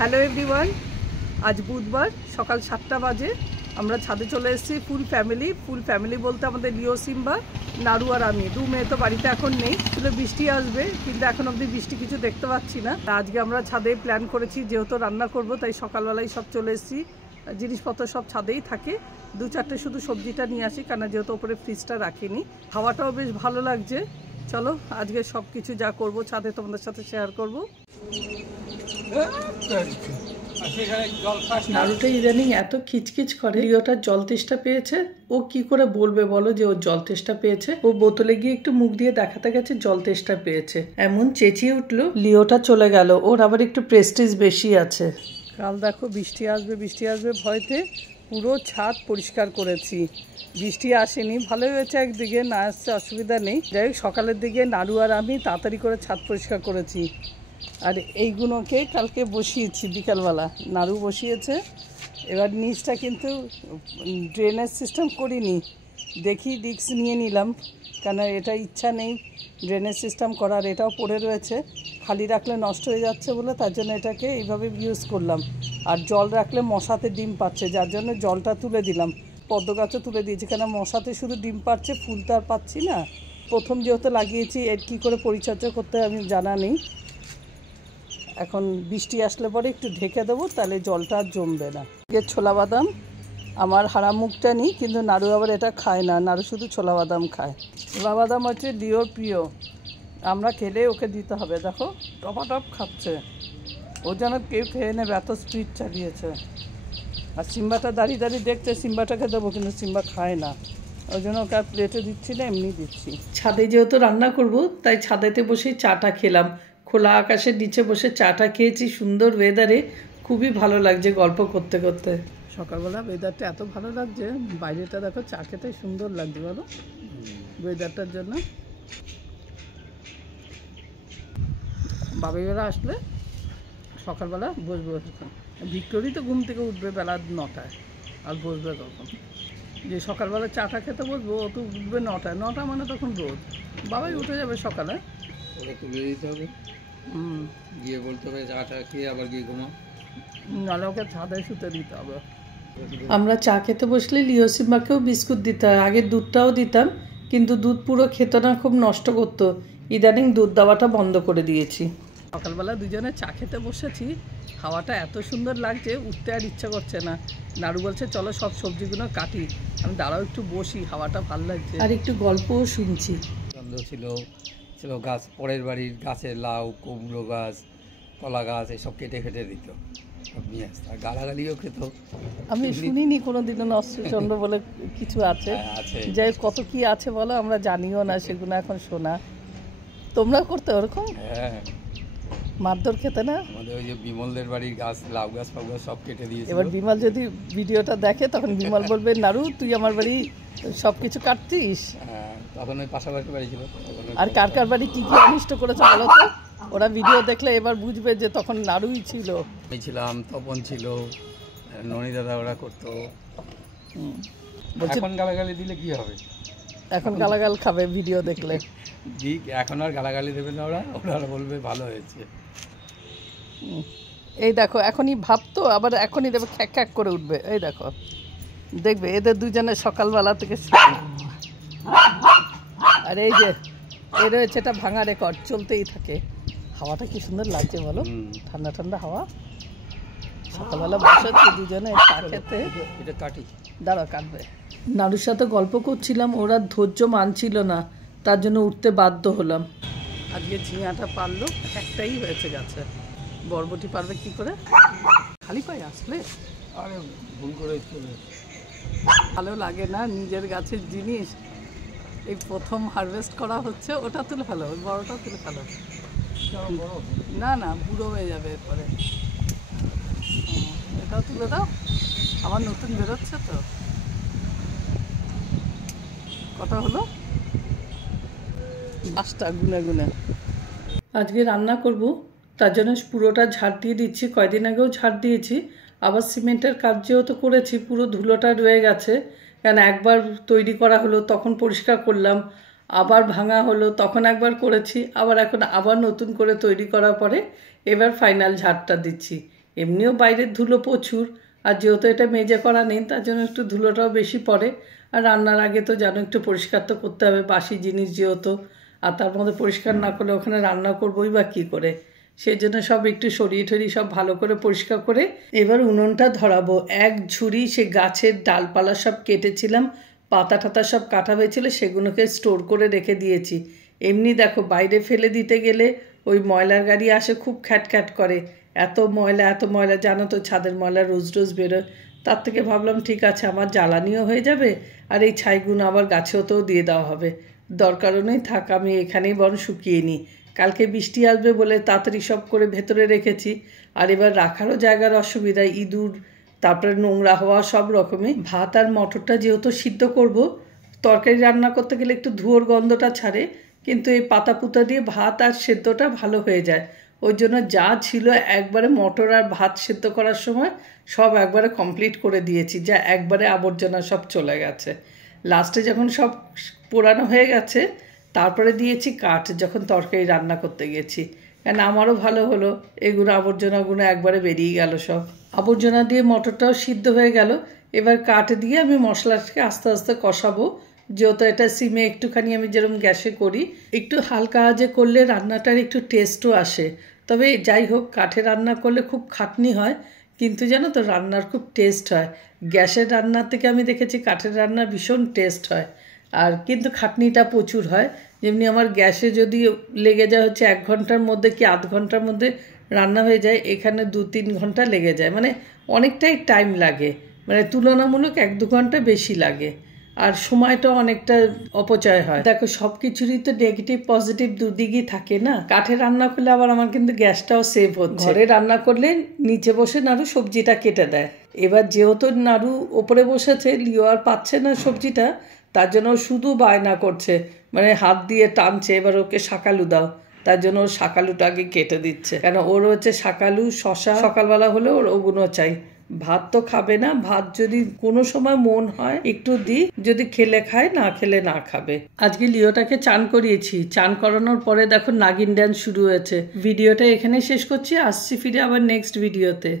Hello everyone, আজ বুধবার সকাল 7টা বাজে আমরা ছাদে চলে এসেছি। ফুল ফ্যামিলি বলতে আমাদের লিও, সিম্বা, নাড়ু আর আমি। দু মেয়ে তো বাড়িতে এখন নেই, শুধু বৃষ্টি আসবে, কিন্তু এখন অবধি বৃষ্টি কিছু দেখতে পাচ্ছি না। আজকে আমরা ছাদে প্ল্যান করেছি, যেহেতু রান্না করব তাই সকালবেলায় সব চলে এসেছি। জিনিসপত্র সব ছাদেই থাকে, 2-4টে শুধু সবজিটা নিয়ে আসি, কেন যেহেতু ওপরে ফ্রিজটা রাখিনি। হাওয়াটাও বেশ ভালো লাগছে। চলো আজকে সব কিছু যা করব ছাদে তোমাদের সাথে শেয়ার করব। নাড়ুটা ইদানিং এত খিচখিচ করে, লিওটার জল তেষ্টা পেয়েছে। ও কি করে বলবে বলো যে ওর জল তেষ্টা পেয়েছে? ও বোতলে গিয়ে একটু মুখ দিয়ে দেখাতে গেছে জল তেষ্টা পেয়েছে, এমন চেঁচিয়ে উঠলো। লিওটা চলে গেল, ওর আবার একটু প্রেস্টিজ বেশি আছে। কাল দেখো বৃষ্টি আসবে ভয়তে পুরো ছাদ পরিষ্কার করেছি। বৃষ্টি আসেনি, ভালোই হয়েছে, একদিকে না আসছে অসুবিধা নেই। যাই হোক, সকালের দিকে নাড়ু আর আমি তাড়াতাড়ি করে ছাদ পরিষ্কার করেছি। আর এইগুলোকে কালকে বসিয়েছি বিকালবেলা, নাড়ু বসিয়েছে। এবার নিচটা কিন্তু ড্রেনেজ সিস্টেম করিনি, দেখি রিস্ক নিয়ে নিলাম, কেন এটা ইচ্ছা নেই ড্রেনেজ সিস্টেম করার। এটাও পড়ে রয়েছে, খালি রাখলে নষ্ট হয়ে যাচ্ছে বলে তার জন্য এটাকে এইভাবে ইউজ করলাম। আর জল রাখলে মশাতে ডিম পাচ্ছে, যার জন্য জলটা তুলে দিলাম। পদ্ম গাছও তুলে দিয়েছি, কেন মশাতে শুধু ডিম পাচ্ছে, ফুল তো আর পাচ্ছি না। প্রথম যেহেতু লাগিয়েছি, এর কী করে পরিচর্যা করতে আমি জানা নেই। এখন বৃষ্টি আসলে পরে একটু ঢেকে দেবো, তাহলে জলটা আর জমবে না। ছোলা বাদাম, আমার হারা মুখটা নিই, কিন্তু নাড়ু আবার এটা খায় না, নাড়ু শুধু ছোলা বাদাম খায়। ছোলা বাদাম হচ্ছে লিওর প্রিয়, আমরা খেলে ওকে দিতে হবে। দেখো টপাটপ খাচ্ছে, ও যেন কেউ খেয়ে নেবে, এত স্পিড চালিয়েছে। আর সিম্বাটা দাঁড়িয়ে দেখছে সিম্বাটাকে দেবো, কিন্তু সিম্বা খায় না, ওই জন্য ওকে আর প্লেটে দিচ্ছি না, এমনি দিচ্ছি। ছাদে যেহেতু রান্না করব, তাই ছাদেতে বসেই চাটা খেলাম। খোলা আকাশের নিচে বসে চাটা খেয়েছি, সুন্দর ওয়েদারে, খুবই ভালো লাগছে গল্প করতে করতে। সকালবেলা ওয়েদারটা এত ভালো লাগছে, বাইরেটা দেখো চা খেতে সুন্দর লাগছে বলো, ওয়েদারটার জন্য। বাবাইরা আসলে সকালবেলা বসবো এখন। ভিক্টোরি তো ঘুম থেকে উঠবে বেলা 9টায়, আর বসবে তখন। যে সকালবেলা চাটা খেতে বসবো, ও তো উঠবে 9টা মানে তখন রোদ। বাবাই উঠে যাবে সকালে, ওরা তো বেরিয়ে দিতে হবে, গিয়ে বলতে হবে চাটা খেয়ে আবার গিয়ে ঘুমাও, নাহলে ওকে ছাদে শুতে দিতে হবে। আমরা চা খেতে বসলে লিও সিম্বাকেও বিস্কুট দিতে হয়। আগে দুধটাও দিতাম, কিন্তু দুধ পুরো খেত না, খুব নষ্ট করতো। ইদানিং দুধ দেওয়াটা বন্ধ করে দিয়েছি। সকালবেলা দুজনে চা খেতে বসেছি, হাওয়াটা এত সুন্দর লাগছে, উঠতে আর ইচ্ছা করছে না। নাড়ু বলছে চলো সব সবজিগুলো কাটি, আমি দাঁড়াও একটু বসি, হাওয়াটা ভালো লাগছে, আর একটু গল্পও শুনছি। ছিল ছিল গাছ, পরের বাড়ির গাছের লাউ, কুমড়ো গাছ, কলা গাছ, এসব কেটে কেটে দিত, নিয়ে আসতো, আর গালাগালিও খেত। আমি শুনিনি কোনোদিনও নষ্টচন্দ্র বলে কিছু আছে, যাই কত কি আছে বলো, আমরা জানিও না সেগুলো, এখন শোনা। তোমরা করতে ওরকম? হ্যাঁ, মারধর খেতে না? আমাদের ওই যে বিমলদের বাড়ির গাছ, লাউ গাছ, ফাউ গাছ সব কেটে দিয়েছে। এবার বিমল যদি ভিডিওটা দেখে, তখন বিমল বলবে নাড়ু তুই আমার বাড়ি সব কিছু কাটতিস। হ্যাঁ, তখন ওই পাশাপাশি বাড়ি ছিল। আর কার কার বাড়ি কী কী অনিষ্ট করেছে বলো তো, ওরা ভিডিও দেখলে এবার বুঝবে যে তখন নাড়ুই ছিল। আমি ছিলাম, তপন ছিল, ননি দাদা, ওরা করতো। এখন গালাগালি দিলে কি হবে? এখন গালাগাল খাবে ভিডিও দেখলে। এখন আর গালাগালি দেবে না, ওরা বলবে ভালো হয়েছে। এই দেখো এখনই ভাবতো, আবার এখনই দেবে খ্যাক খ্যাক করে উঠবে। এই দেখো, দেখবে এদের দুজনের সকালবেলা থেকে। আর এই যে এর হচ্ছে এটা ভাঙা রেকর্ড, চলতেই থাকে। হাওয়াটা কি সুন্দর লাগছে বলো, ঠান্ডা ঠান্ডা হাওয়া। সকালবেলা বসেছি দুজনে চা খেতে। এটা কাটি, দাঁড়া কাটবে। নাড়ুর সাথে গল্প করছিলাম, ওরা ধৈর্য মানছিল না, তার জন্য উঠতে বাধ্য হলাম। আজকে ঝিঙাটা পারলো, একটাই হয়েছে গাছে, বরবটি পারবে কি করে? খালি পায়ে আসলে আরে ভুল করে চলে, ভালো লাগে না নিজের গাছের জিনিস। এই প্রথম হারভেস্ট করা হচ্ছে, ওটা তুলে ফেলো, ওই বড়টা তুলে ফেলো। না না, বুড়ো হয়ে যাবে এরপরে। এটাও তুলে দাও, আমার নতুন বেরোচ্ছে তো। কথা হলো 5টা গুনে গুনে। আজকে রান্না করব, তার জন্য পুরোটা ঝাড় দিয়ে দিচ্ছি। কয়দিন আগেও ঝাড় দিয়েছি, আবার সিমেন্টের কাজ যেহেতু করেছি, পুরো ধুলোটা রয়ে গেছে। কেন একবার তৈরি করা হলো তখন পরিষ্কার করলাম, আবার ভাঙা হলো তখন একবার করেছি, আবার এখন আবার নতুন করে তৈরি করার পরে এবার ফাইনাল ঝাড়টা দিচ্ছি। এমনিও বাইরের ধুলো প্রচুর, আর যেহেতু এটা মেজে করা নেই তার জন্য একটু ধুলোটাও বেশি পড়ে। আর রান্নার আগে তো জানো একটু পরিষ্কার তো করতে হবে, বাসি জিনিস যেহেতু, আর তার মধ্যে পরিষ্কার না করলে ওখানে রান্না করবোই বা কী করে, সেই জন্য সব একটু সরিয়ে ঠরিয়ে সব ভালো করে পরিষ্কার করে এবার উনুনটা ধরাবো। এক ঝুড়ি সে গাছের ডালপালা সব কেটেছিলাম, পাতা টাতা সব কাটা হয়েছিল, সেগুলোকে স্টোর করে রেখে দিয়েছি। এমনি দেখো বাইরে ফেলে দিতে গেলে ওই ময়লার গাড়ি আসে, খুব খ্যাট করে, এত ময়লা জানো তো, ছাদের ময়লা রোজ রোজ বেরোয়। তার থেকে ভাবলাম ঠিক আছে, আমার জ্বালানিও হয়ে যাবে, আর এই ছাইগুলো আবার গাছেওতেও দিয়ে দেওয়া হবে, দরকারও নেই, থাক আমি এখানেই বরং শুকিয়ে নিই। কালকে বৃষ্টি আসবে বলে তাড়াতাড়ি সব করে ভেতরে রেখেছি, আর এবার রাখারও জায়গার অসুবিধা, ইঁদুর, তারপরে নোংরা হওয়া সব রকমই। ভাত আর মটরটা যেহেতু সিদ্ধ করব, তরকারি রান্না করতে গেলে একটু ধুয়োর গন্ধটা ছাড়ে, কিন্তু এই পাতা পুতা দিয়ে ভাত আর সেদ্ধটা ভালো হয়ে যায়। ওই জন্য যা ছিল একবারে মটর আর ভাত সেদ্ধ করার সময় সব একবারে কমপ্লিট করে দিয়েছি, যা একবারে আবর্জনা সব চলে গেছে। লাস্টে যখন সব পোড়ানো হয়ে গেছে তারপরে দিয়েছি কাঠ, যখন তরকারি রান্না করতে গেছি, কারণ আমারও ভালো হলো, এগুলো আবর্জনাগুলো একবারে বেরিয়ে গেল সব। আবর্জনা দিয়ে মটরটাও সিদ্ধ হয়ে গেল। এবার কাঠ দিয়ে আমি মশলাটাকে আস্তে আস্তে কষাবো, যেহেতু এটা সিমে একটুখানি আমি যেরকম গ্যাসে করি, একটু হালকা আঁচে করলে রান্নাটার একটু টেস্টও আসে। তবে যাই হোক, কাঠে রান্না করলে খুব খাটনি হয়, কিন্তু জানো তো রান্নার খুব টেস্ট হয়। গ্যাসের রান্নার থেকে আমি দেখেছি কাঠের রান্না ভীষণ টেস্ট হয়, আর কিন্তু খাটনিটা প্রচুর হয়। যেমনি আমার গ্যাসে যদি লেগে যায় হচ্ছে 1 ঘন্টার মধ্যে কি আধ ঘন্টার মধ্যে রান্না হয়ে যায়, এখানে 2-3 ঘন্টা লেগে যায়, মানে অনেকটাই টাইম লাগে, মানে তুলনামূলক 1-2 ঘন্টা বেশি লাগে, আর সময়টা অনেকটা অপচয় হয়। দেখো সব কিছুরই তো নেগেটিভ পজিটিভ দুদিকই থাকে না। কাঠে রান্না করলে আবার আমার কিন্তু গ্যাসটাও সেভ হচ্ছে। ঘরে রান্না করলে নিচে বসে নাড়ু সবজিটা কেটে দেয়। এবার যেহেতু নাড়ু ওপরে বসেছে, লিও আর পাচ্ছে না সবজিটা, তার জন্য শুধু বায়না করছে, মানে হাত দিয়ে টানছে, এবার ওকে শাকালু দাও, তার জন্য ওর শাকালুটা আগে কেটে দিচ্ছে, কেন ওর হচ্ছে শাকালু শশা সকালবেলা হলে ওর ওগুলো চাই। ভাত তো খাবে না, ভাত যদি কোনো সময় মন হয় একটু দিই, যদি খেলে খায়, না খেলে না খাবে। আজকে লিওটাকে চান করিয়েছি, চান করানোর পরে দেখো নাগিন ড্যান্স শুরু হয়েছে। ভিডিওটা এখানে শেষ করছি, আসছি ফিরে আবার নেক্সট ভিডিওতে।